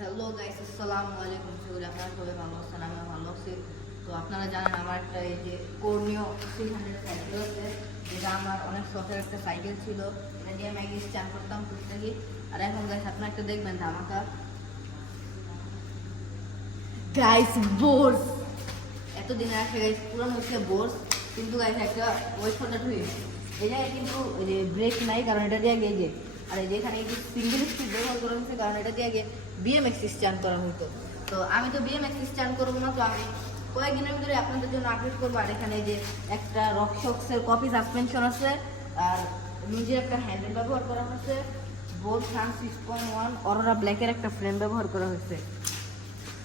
Hello guys, আসসালামু আলাইকুম। আপনারা সবাই ভালো আছেন? আমিও ভালো আছি। তো আপনারা জানেন আমার একটা এই যে কর্নিও 300 সাইকেল আছে, যেটা আমার অনেক শখের একটা সাইকেল ছিল। এটা দিয়ে আমি আগে স্ট্যান্ড করতাম টুকটাকি। আর এখন গাইস আপনারা একটা দেখবেন ধামাকা গাইস বোর্স। এতদিন আসে গাইস পুরানো হচ্ছে বোর্স, কিন্তু গাইস একটা ওয়েট করতে ঠুই এই জায়গায় কিন্তু ওই যে ব্রেক নাই, কারণ এটা দিয়ে আগে এই যে আর যেখানে এই যে সিঙ্গেল স্পিড ব্যবহার করা হচ্ছে, কারণ এটা দিয়ে আগে বিএমএক্স স্ট্যান্ড করা হতো। তো আমি তো বিএমএক্স স্ট্যান্ড করবো না, তো আমি কয়েকদিনের ভিতরে আপনাদের জন্য আপডেট করবো। আর এখানে যে একটা রকশক্সের কপি সাসপেনশন আছে, আর নিজের একটা হ্যান্ডেল ব্যবহার করা হয়েছে। বোর্ড ফ্রান্স 6.1 অরোরা ব্ল্যাকের একটা ফ্রেম ব্যবহার করা হয়েছে।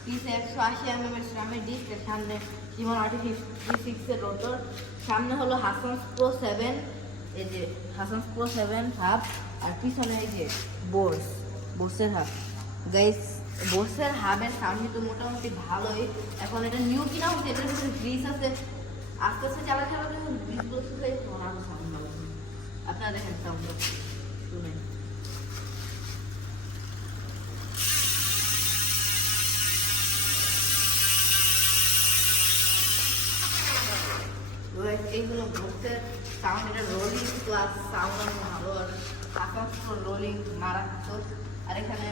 পিছে 180 এর সামনে ডিস্ক, এর সামনে Timon RT56 এর রোটর, সামনে হলো হাসানস প্রো 7, এই যে হাসানস প্রো 7 হাব, আর পিছনে এই যে বোর্সের হাব। গাইস বোর্সের হাবের সামনে তো মোটামুটি ভালোই। এখন এটা নিউ কিনা হচ্ছে, এটার ভিতরে গ্রিস আছে, আস্তে আস্তে চালাতে গ্রিস বলছে আরো সাউন্ড ভালো। আপনারা দেখেন সাউন্ড শুনেন। এইগুলো বোর্সের সাউন্ড, এটা রোলিং প্লাস সাউন্ড অনেক ভালো, আর আকাশ রোলিং মারাত্মক। আর এখানে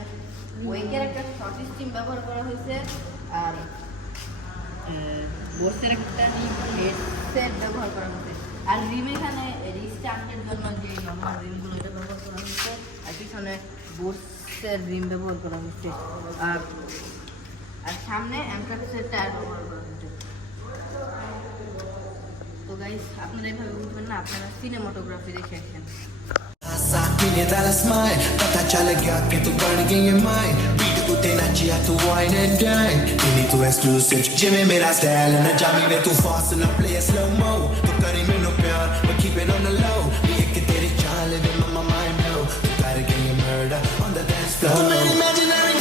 ওয়েকের একটা শর্ট স্টিম ব্যবহার করা হয়েছে, আর বোর্সের একটা হেডসেট ব্যবহার করা হয়েছে। আর রিম এখানে রিস্টার্টের জন্য যে নর্মাল রিমগুলো এটা ব্যবহার করা হয়েছে, আর পিছনে বোর্সের রিম ব্যবহার করা হয়েছে, আর সামনে অ্যান্ট্রাক্সের টায়ার ব্যবহার করা হয়েছে। তো গাইস আপনারা এভাবে বুঝবেন না, আপনারা সিনেমাটোগ্রাফি দেখে আসেন। Dalla smile, pata chale gya ke tu burn in your mind. Beat utte nachi tu wine and dine. Ini tu exclusive, Jimmy mera style and jami ne tu fast and play slow mo. Tu kari me no pyar, but keep it on the low. Ye ek teri chaal live in my mind now. Tu gotta get your murder on the dance floor. Tu meri imaginary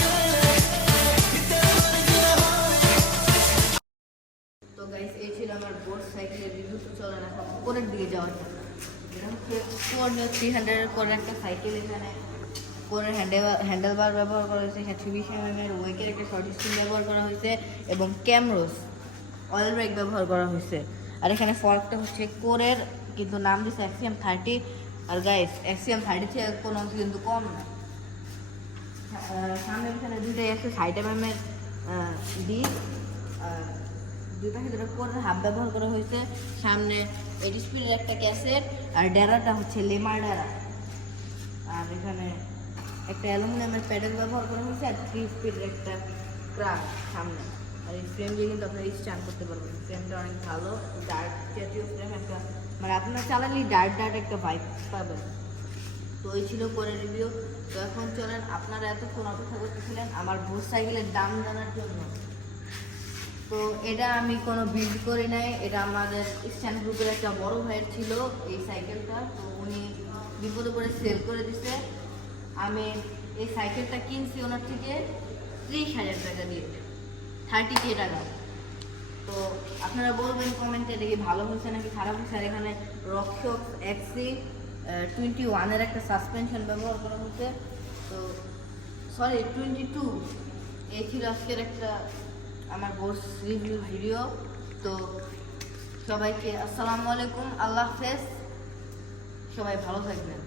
তো guys এই ছিল আমার board সাইকেলের review. তো চলেন এখন কোরের দিকে যাওয়া যাক। এটা হচ্ছে কোরনিও 300 এর কোরের একটা সাইকেল। এখানে কোরের হ্যান্ডেল বার ব্যবহার করা হয়েছে, 120 এর ওয়েকের একটা শর্ট স্টিম ব্যবহার করা হয়েছে, এবং ক্যামরোস অয়েল ব্রেক ব্যবহার করা হয়েছে। আর এখানে ফর্কটা হচ্ছে কোরের, কিন্তু নাম দিচ্ছে XCM 30। আর গাইস XCM 30 থেকে কোনো অংশ কিন্তু কম না। সামনে এখানে দুইটাই আছে 60 এর ডিস্ক, দুই পাশে দুটো কোরের হাব ব্যবহার করা হয়েছে। সামনে 80 স্পিডের একটা ক্যাসেট, আর ডেরাটা হচ্ছে লেমার ডেরা। আর এখানে একটা অ্যালুমিনিয়ামের প্যাডেল ব্যবহার করা হয়েছে, আর 3 স্পিডের একটা ক্রাশ সামনে। আর এই ফ্রেম দিয়ে কিন্তু আপনারা স্ট্যান্ড করতে পারবেন। ফ্রেমটা অনেক ভালো, ডার্ক জাতীয় ফ্রেম, একটা মানে আপনারা চালালেই ডার্ক একটা ভাইব পাবেন। তো এই ছিল কোরের রিভিউ। তো এখন চলেন, আপনারা এতক্ষণ অপেক্ষা করতেছিলেন আমার বোর্ড সাইকেলের দাম জানার জন্য। তো এটা আমি কোনো বিল্ড করি নাই, এটা আমাদের স্ট্যান্ড গ্রুপের একটা বড় ভাইয়ের ছিল এই সাইকেলটা। তো উনি বিপদে করে সেল করে দিছে। আমি এই সাইকেলটা কিনছি ওনার থেকে 30,000 টাকা দিয়ে, 30K টাকা। তো আপনারা বলবেন কমেন্টে দেখি ভালো হয়েছে নাকি খারাপ হয়েছে। আর এখানে রকশক্স XC21 এর একটা সাসপেনশন ব্যবহার করা হয়েছে। তো সরি 22। এই ছিল আজকের একটা আমার বোর্স রিভিউ ভিডিও। তো সবাইকে আসসালামু আলাইকুম, আল্লাহ হাফেজ, সবাই ভালো থাকবেন।